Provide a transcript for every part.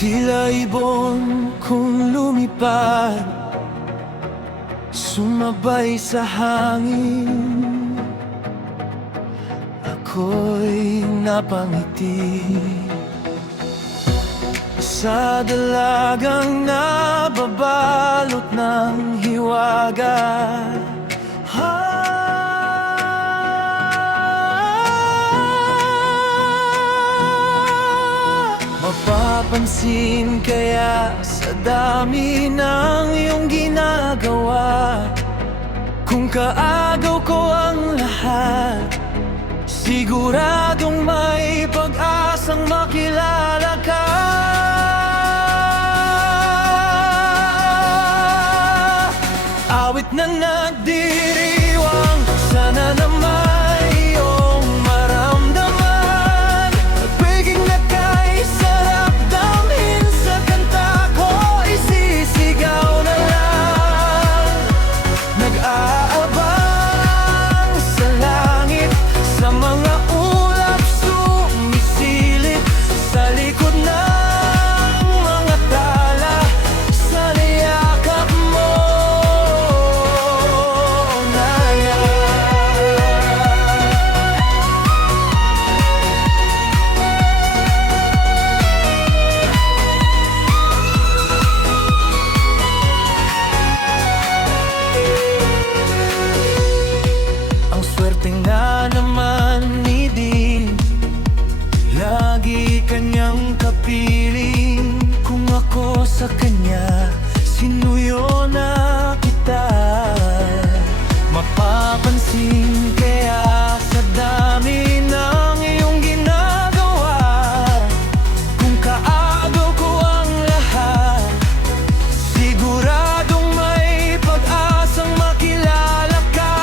Tila ibon kung lumipad, sumabay sa hangin. Ako'y napangiti sa dalagang nababalot ng hiwaga. Mapapansin kaya sa dami ng iyong ginagawa, kung kaagaw ko ang lahat, siguradong may pag-asang makilala ka. Awit na nagdiriwang, sana naman iyong maramdaman. Pagpiging na kay sarap damhin sa kanta ko, isisigaw na lang. Nag-aabang sa langit, sa mga ulap sumisilip, sa likod ng mga tala, sa niyakap mo. Ang swerte nga naman ni Din, lagi kanyang kapiling. Kung ako sa kanya, sinuyo na kita. Mapapansin kaya sa dami ng iyong ginagawa, kung kaagaw ko ang lahat, siguradong may pag-asang makilala ka.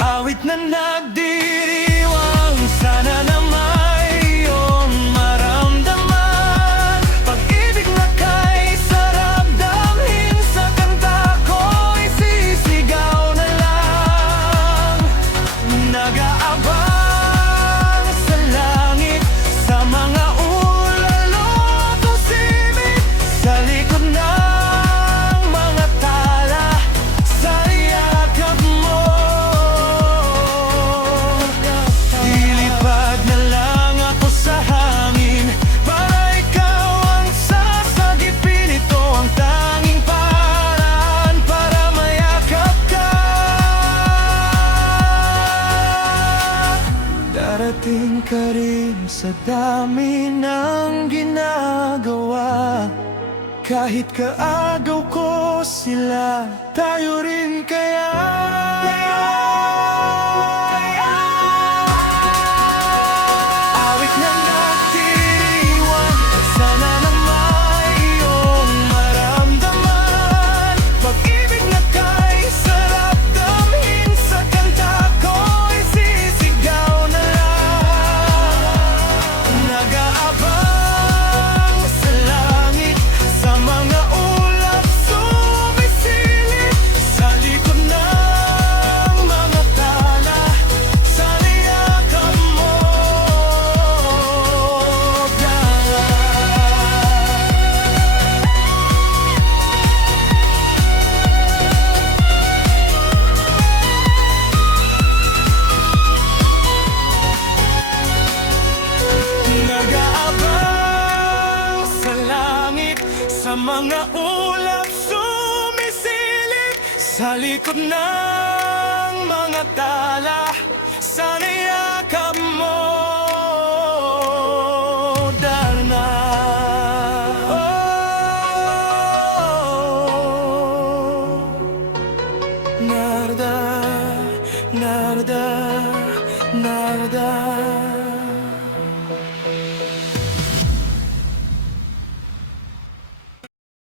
Awit na nagdiriwang, sana naman iyong maramdaman. Pag-ibig na kay sarap damhin sa kanta ko, isisigaw na lang. Nag-aabang sa langit, sa mga ulalo tusimik, sa likod ng mga tala, sa yakap mo. Lilipad na lang ako sa hangin, para ikaw ang sasagipin. Ito ang tanging paraan para mayakap ka. Darating ka rin sa dami ng ginagawa, kahit kaagaw ko sila, tayo rin kaya. Awit na nagdiriwang, sana naman iyong maramdaman. Pag-ibig na kay sarap damhin sa kanta ko, isisigaw na lang. Nag-aabang sa langit, sa mga ulap sumisilip, sa likod ng mga tala, sa niyakap mo. Nag-aabang sa langit, sa mga ulap sumisilip, sa likod ng mga tala,